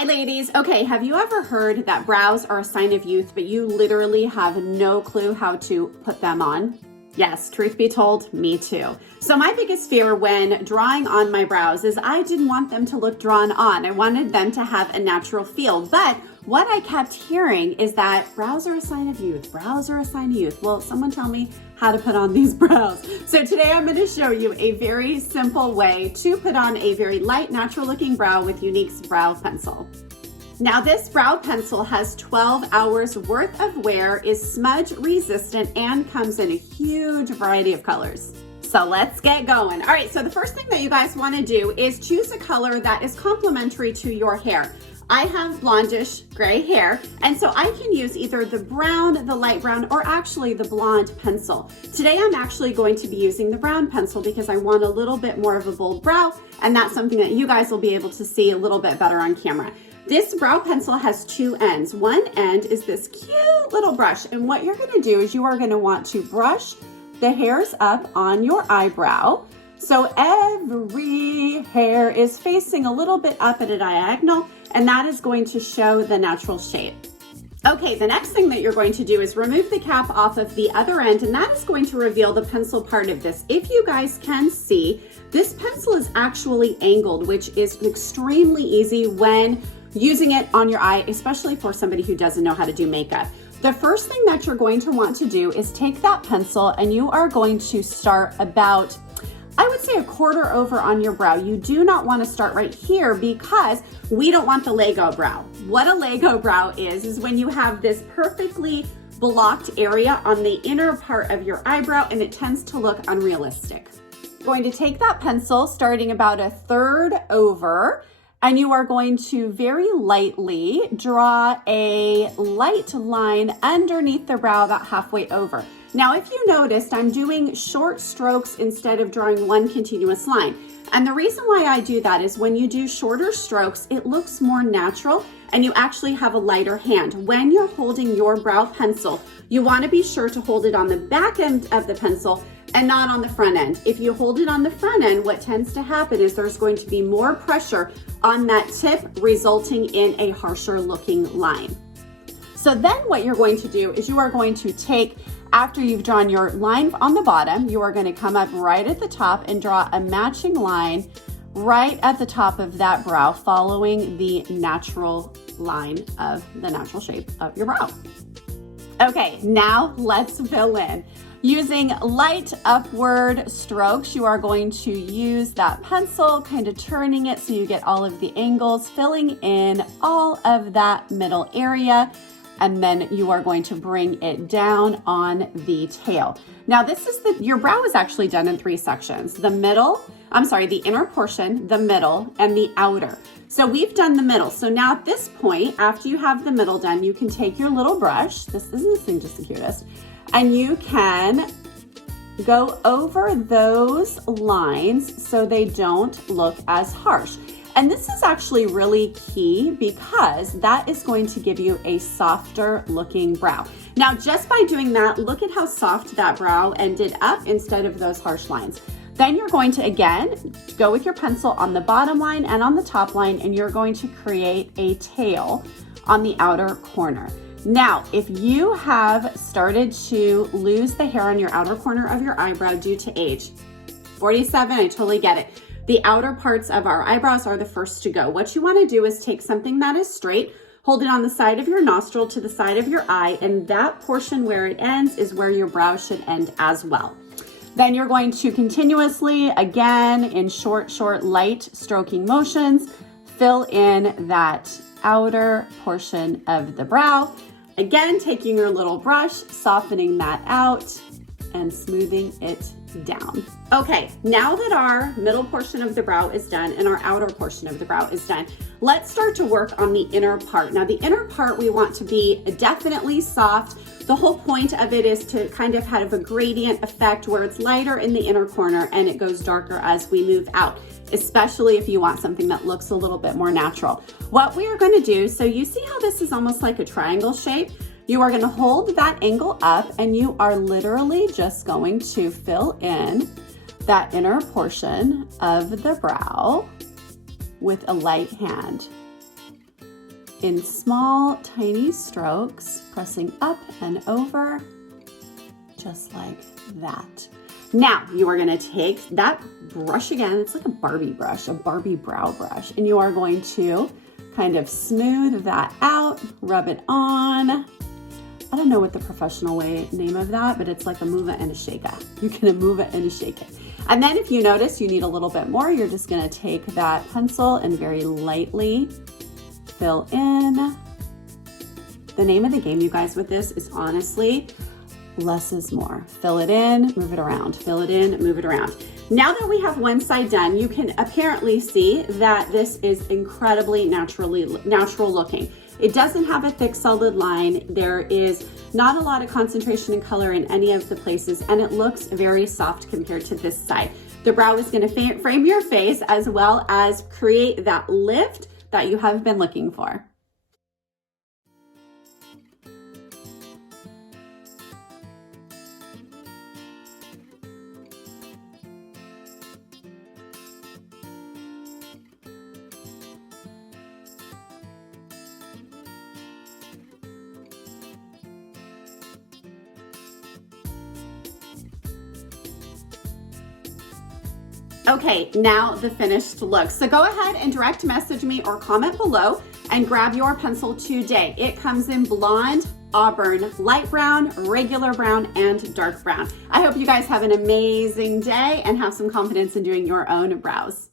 Hi ladies. Okay, have you ever heard that brows are a sign of youth, but you literally have no clue how to put them on? Yes, truth be told, me too. So my biggest fear when drawing on my brows is I didn't want them to look drawn on. I wanted them to have a natural feel. But what I kept hearing is that brows are a sign of youth. Brows are a sign of youth. Well, someone tell me how to put on these brows. So today I'm going to show you a very simple way to put on a very light, natural looking brow with Younique's brow pencil. Now this brow pencil has 12 hours worth of wear, is smudge resistant, and comes in a huge variety of colors. So let's get going. All right, so the first thing that you guys want to do is choose a color that is complementary to your hair. I have blondish gray hair, and so I can use either the brown, the light brown, or actually the blonde pencil. Today I'm actually going to be using the brown pencil because I want a little bit more of a bold brow, and that's something that you guys will be able to see a little bit better on camera. This brow pencil has two ends. One end is this cute little brush, and what you're gonna do is you are gonna want to brush the hairs up on your eyebrow. So every hair is facing a little bit up at a diagonal, and that is going to show the natural shape. Okay, the next thing that you're going to do is remove the cap off of the other end, and that is going to reveal the pencil part of this. If you guys can see, this pencil is actually angled, which is extremely easy when using it on your eye, especially for somebody who doesn't know how to do makeup. The first thing that you're going to want to do is take that pencil and you are going to start about, I would say, a quarter over on your brow. You do not want to start right here because we don't want the Lego brow. What a Lego brow is when you have this perfectly blocked area on the inner part of your eyebrow and it tends to look unrealistic. Going to take that pencil starting about a third over, and you are going to very lightly draw a light line underneath the brow about halfway over. Now, if you noticed, I'm doing short strokes instead of drawing one continuous line. And the reason why I do that is when you do shorter strokes, it looks more natural and you actually have a lighter hand. When you're holding your brow pencil, you want to be sure to hold it on the back end of the pencil and not on the front end. If you hold it on the front end, what tends to happen is there's going to be more pressure on that tip, resulting in a harsher looking line. So then what you're going to do is you are going to take, after you've drawn your line on the bottom, you are going to come up right at the top and draw a matching line right at the top of that brow, following the natural line of the natural shape of your brow. Okay, now let's fill in. Using light upward strokes, you are going to use that pencil, kind of turning it so you get all of the angles, filling in all of that middle area, and then you are going to bring it down on the tail. Now this is your brow is actually done in three sections. The inner portion, the middle, and the outer. So we've done the middle. So now at this point, after you have the middle done, you can take your little brush, this thing just the cutest, and you can go over those lines so they don't look as harsh. And this is actually really key because that is going to give you a softer looking brow. Now, just by doing that, look at how soft that brow ended up instead of those harsh lines. Then you're going to, again, go with your pencil on the bottom line and on the top line, and you're going to create a tail on the outer corner. Now, if you have started to lose the hair on your outer corner of your eyebrow due to age, 47, I totally get it. The outer parts of our eyebrows are the first to go. What you want to do is take something that is straight, hold it on the side of your nostril to the side of your eye, and that portion where it ends is where your brow should end as well. Then you're going to continuously, again, in short, light stroking motions, fill in that outer portion of the brow. Again, taking your little brush, softening that out and smoothing it down. Okay, now that our middle portion of the brow is done and our outer portion of the brow is done, let's start to work on the inner part. Now the inner part we want to be definitely soft. The whole point of it is to kind of have a gradient effect where it's lighter in the inner corner and it goes darker as we move out, especially if you want something that looks a little bit more natural. What we are going to do, so you see how this is almost like a triangle shape? You are going to hold that angle up and you are literally just going to fill in that inner portion of the brow with a light hand. in small, tiny strokes, pressing up and over, just like that. Now, you are gonna take that brush again, it's like a Barbie brush, a Barbie brow brush, and you are going to kind of smooth that out, rub it on. I don't know what the professional name of that, but it's like a move it and a shake it. You're gonna move it and a shake it. And then if you notice you need a little bit more, you're just gonna take that pencil and very lightly fill in. The name of the game, you guys, with this is honestly, less is more. Fill it in, move it around, fill it in, move it around. Now that we have one side done, you can apparently see that this is incredibly natural looking. It doesn't have a thick solid line. There is not a lot of concentration and color in any of the places, and it looks very soft compared to this side. The brow is going to frame your face as well as create that lift that you have been looking for. Okay, now the finished look. So go ahead and direct message me or comment below and grab your pencil today. It comes in blonde, auburn, light brown, regular brown, and dark brown. I hope you guys have an amazing day and have some confidence in doing your own brows.